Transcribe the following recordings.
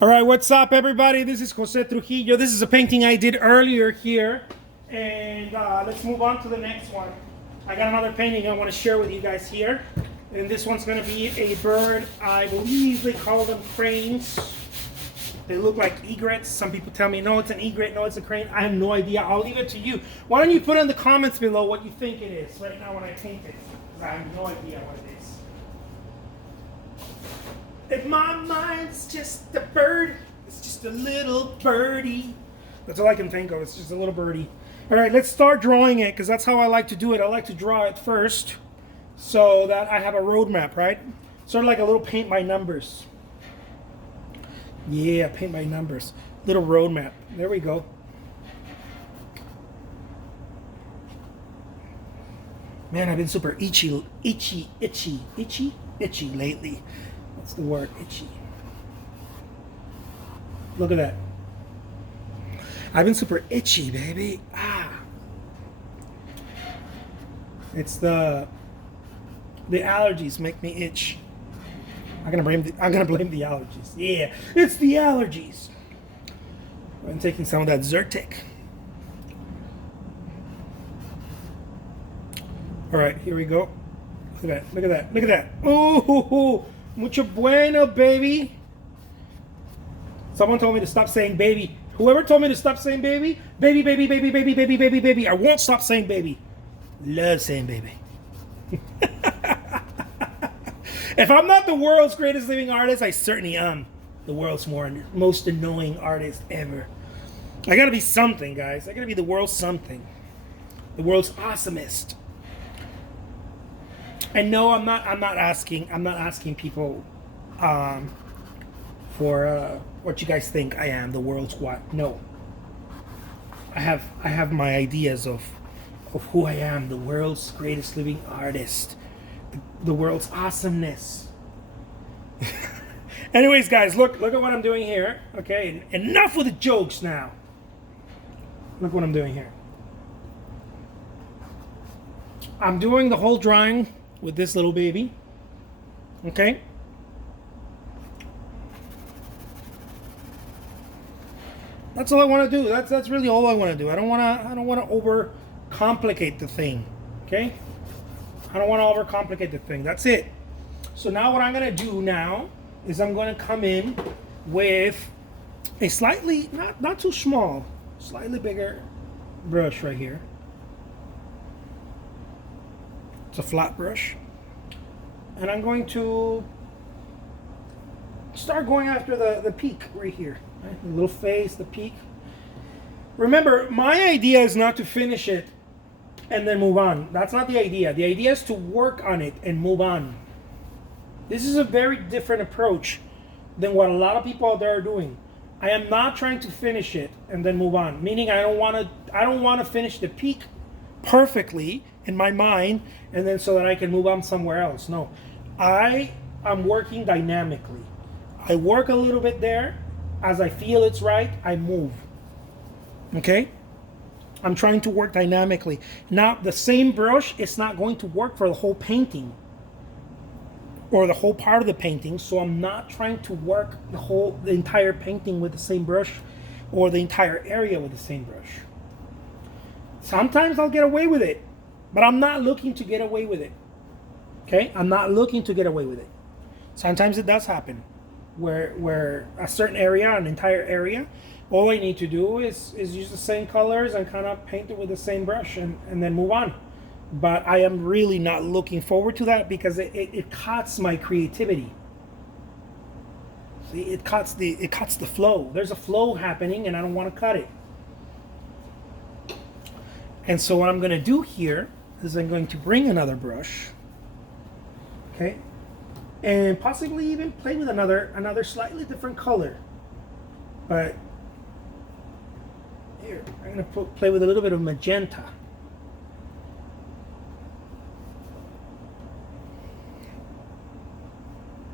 All right, what's up, everybody? This is Jose Trujillo. This is a painting I did earlier here, and let's move on to the next one. I got another painting I want to share with you guys here, and this one's going to be a bird. I believe they call them cranes. They look like egrets. Some people tell me, no, it's an egret, no, it's a crane. I have no idea. I'll leave it to you. Why don't you put in the comments below what you think it is right now when I paint it, because I have no idea what it is. In my mind, it's just a bird. It's just a little birdie. That's all I can think of. It's just a little birdie. All right, let's start drawing it, because that's how I like to do it. I like to draw it first so that I have a roadmap, right? Sort of like a little paint by numbers. Yeah, paint by numbers. Little roadmap. There we go. Man, I've been super itchy lately. What's the word? Itchy. Look at that. I've been super itchy, baby. It's the allergies make me itch. I'm gonna blame the allergies. Yeah, it's the allergies. I'm taking some of that Zyrtec. All right, here we go. Look at that. Look at that. Look at that. Ooh. Mucho bueno, baby. Someone told me to stop saying baby. Whoever told me to stop saying baby, I won't stop saying baby. Love saying baby. If I'm not the world's greatest living artist, I certainly am the world's most annoying artist ever. I gotta be something, guys. I gotta be the world's something. The world's awesomest. And no, I'm not asking people for what you guys think I am, the world's what. No. I have my ideas of who I am, the world's greatest living artist, the world's awesomeness. Anyways, guys, look at what I'm doing here. Okay, enough with the jokes now. Look what I'm doing here. I'm doing the whole drawing with this little baby. Okay? That's all I want to do. That's really all I want to do. I don't want to over complicate the thing. Okay? I don't want to overcomplicate the thing. That's it. So now what I'm going to do now is I'm going to come in with a slightly not too small, slightly bigger brush right here. It's a flat brush, and I'm going to start going after the peak right here, right? The little face, the peak. Remember, my idea is not to finish it and then move on. That's not the idea. The idea is to work on it and move on. This is a very different approach than what a lot of people out there are doing. I am not trying to finish it and then move on, meaning I don't want to finish the peak perfectly in my mind and then so that I can move on somewhere else. No, I am working dynamically. I work a little bit there. As I feel it's right, I move. Okay? I'm trying to work dynamically. Now, the same brush, it's not going to work for the whole painting or the whole part of the painting, so I'm not trying to work the entire painting with the same brush or the entire area with the same brush. Sometimes I'll get away with it, but I'm not looking to get away with it. Okay? I'm not looking to get away with it. Sometimes it does happen where a certain area, an entire area, all I need to do is use the same colors and kind of paint it with the same brush and then move on. But I am really not looking forward to that because it cuts my creativity. See, it cuts the flow. There's a flow happening and I don't want to cut it. And so what I'm going to do here is I'm going to bring another brush, okay, and possibly even play with another slightly different color. But here, I'm going to play with a little bit of magenta.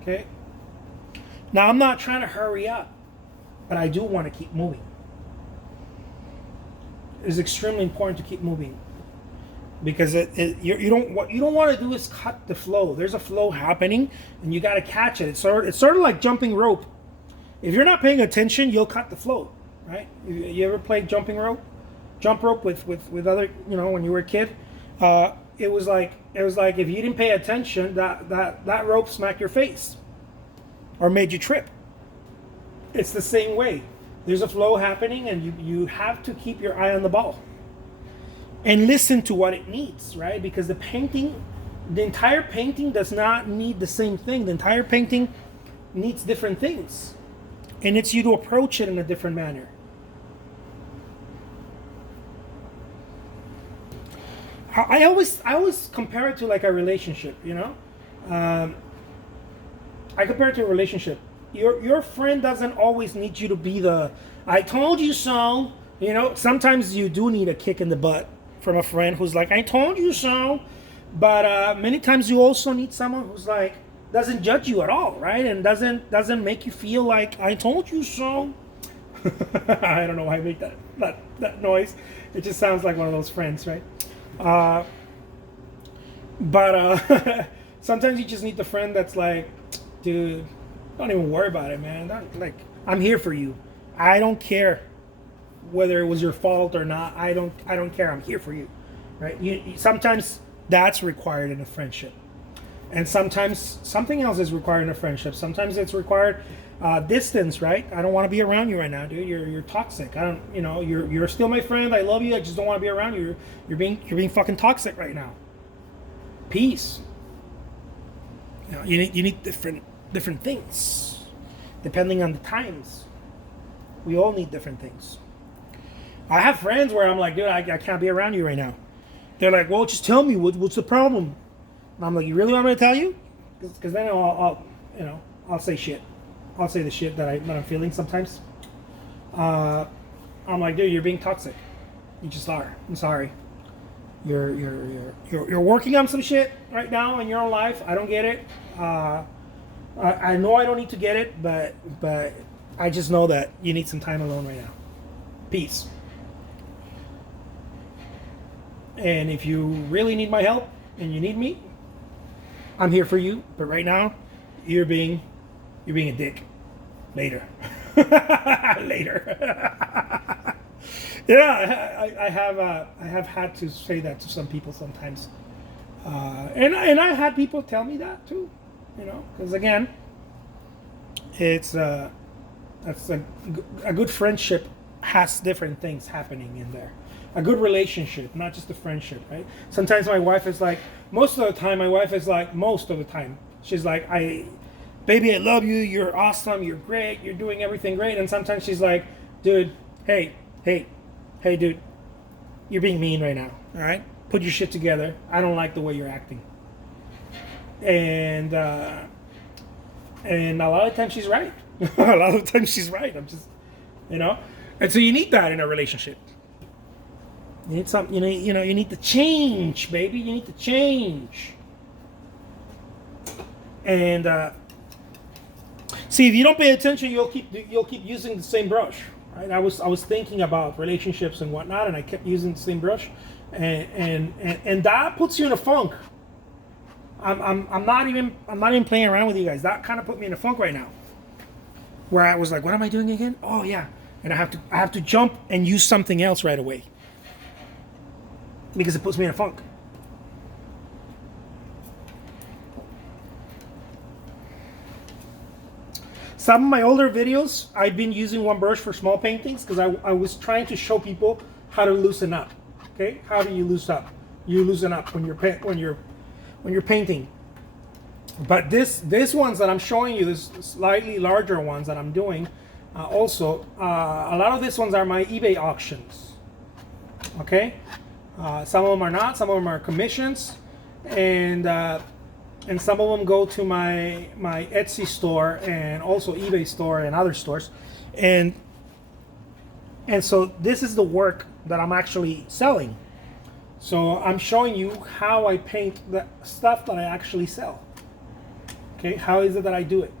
Okay. Now I'm not trying to hurry up, but I do want to keep moving. It's extremely important to keep moving because you don't what you don't want to do is cut the flow. There's a flow happening, and you got to catch it. It's sort of like jumping rope. If you're not paying attention, you'll cut the float, right? You ever played jump rope with other, when you were a kid? It was like if you didn't pay attention, that rope smacked your face or made you trip. It's the same way. There's a flow happening, and you have to keep your eye on the ball and listen to what it needs, right? Because the entire painting does not need the same thing. The entire painting needs different things, and it's you to approach it in a different manner. I always compare it to like a relationship, I compare it to a relationship. Your friend doesn't always need you to be the "I told you so." Sometimes you do need a kick in the butt from a friend who's like, "I told you so," but many times you also need someone who's like doesn't judge you at all, right? And doesn't make you feel like "I told you so." I don't know why I make that noise. It just sounds like one of those friends, right? But sometimes you just need the friend that's like, "Dude, don't even worry about it, man. I'm here for you. I don't care whether it was your fault or not. I don't care. I'm here for you," right? Sometimes that's required in a friendship, and sometimes something else is required in a friendship. Sometimes it's required distance, right? I don't want to be around you right now, dude. You're toxic. I don't, you're still my friend. I love you. I just don't want to be around you. You're being fucking toxic right now. Peace. You need different things depending on the times. We all need different things. I have friends where I'm like, "Dude, I can't be around you right now." They're like, "Well, just tell me what's the problem." And I'm like, "You really want me to tell you?" Because then I'll say shit. I'll say the shit that I'm feeling sometimes. I'm like, "Dude, you're being toxic. You just are. I'm sorry. You're working on some shit right now in your own life. I don't get it. I know I don't need to get it, but I just know that you need some time alone right now. Peace. And if you really need my help and you need me, I'm here for you. But right now, you're being a dick. Later." Later. Yeah, I have had to say that to some people sometimes, and I had people tell me that too, because again, it's that's a good friendship has different things happening in there. A good relationship, not just a friendship, right? Sometimes my wife is like, most of the time, she's like, "Baby, I love you. You're awesome. You're great. You're doing everything great." And sometimes she's like, "Dude, hey, dude, you're being mean right now. All right, put your shit together. I don't like the way you're acting." And a lot of times she's right. A lot of times she's right. I'm just, And so you need that in a relationship. You need something. You need to change, baby. You need to change. And see, if you don't pay attention, you'll keep using the same brush. Right? I was thinking about relationships and whatnot, and I kept using the same brush, and that puts you in a funk. I'm not even playing around with you guys. That kind of put me in a funk right now, where I was like, "What am I doing again? Oh yeah," and I have to jump and use something else right away because it puts me in a funk. Some of my older videos, I've been using one brush for small paintings because I was trying to show people how to loosen up. Okay, how do you loosen up? You loosen up when you're painting. But this ones that I'm showing you, this slightly larger ones that I'm doing, also a lot of these ones are my eBay auctions. Okay, some of them are not. Some of them are commissions, and some of them go to my Etsy store and also eBay store and other stores, and so this is the work that I'm actually selling. So I'm showing you how I paint the stuff that I actually sell. Okay, how is it that I do it?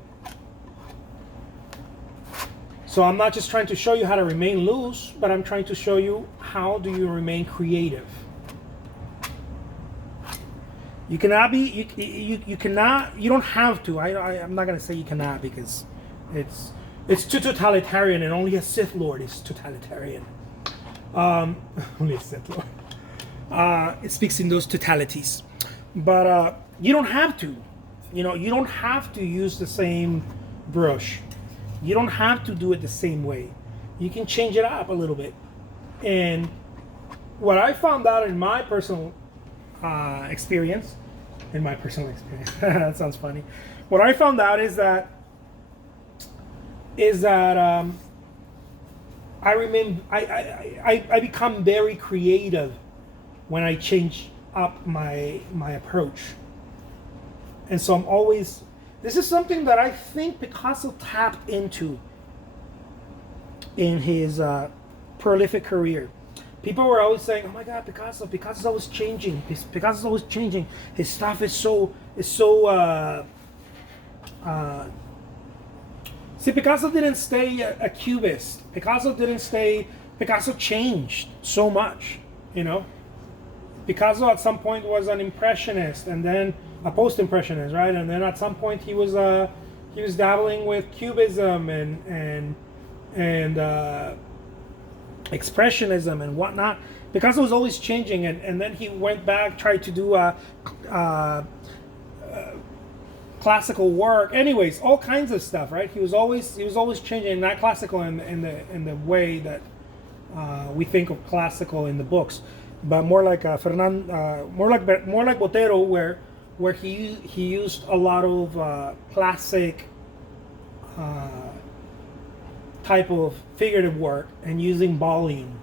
So I'm not just trying to show you how to remain loose, but I'm trying to show you how do you remain creative. You cannot be, you cannot, you don't have to. I'm not going to say you cannot because It's too totalitarian, and only a Sith Lord is totalitarian. Only a Sith Lord. It speaks in those totalities. But you don't have to. You know, you don't have to use the same brush. You don't have to do it the same way. You can change it up a little bit. And what I found out in my personal experience, that sounds funny. What I found out is that I become very creative when I change up my approach. And so I'm always, this is something that I think Picasso tapped into in his prolific career. People were always saying, "Oh my God, Picasso's always changing. Picasso's always changing. His stuff is so." See, Picasso didn't stay a cubist. Picasso changed so much, you know. Picasso at some point was an impressionist, and then a post-impressionist, right? And then at some point he was dabbling with cubism and expressionism and whatnot. Picasso was always changing, and then he went back, tried to do classical work. Anyways, all kinds of stuff, right? He was always changing, not classical in the way that we think of classical in the books, but more like more like Botero, where he used a lot of classic type of figurative work and using volume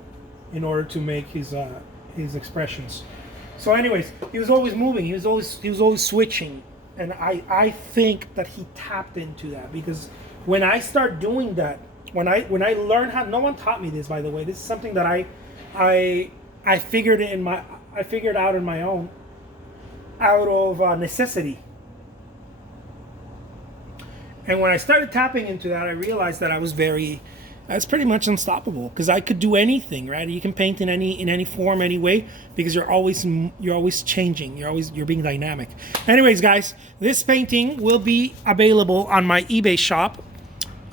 in order to make his expressions. So anyways, he was always moving, he was always switching, and I think that he tapped into that, because when I start doing that, when I learned how, no one taught me this, by the way, this is something that I figured out on my own, out of necessity. And when I started tapping into that, I realized that I was pretty much unstoppable, because I could do anything, right? You can paint in any form, any way, because you're always changing. You're being dynamic. Anyways, guys, this painting will be available on my eBay shop.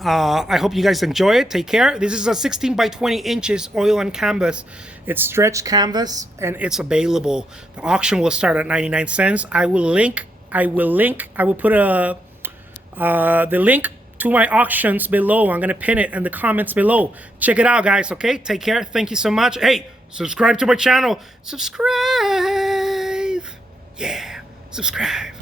I hope you guys enjoy it. Take care. This is a 16 by 20 inches oil on canvas. It's stretched canvas, and it's available. The auction will start at 99 cents. I will put the link to my auctions below. I'm gonna pin it in the comments below. Check it out, guys. Okay, take care. Thank you so much. Hey, subscribe to my channel. Subscribe. Yeah, subscribe.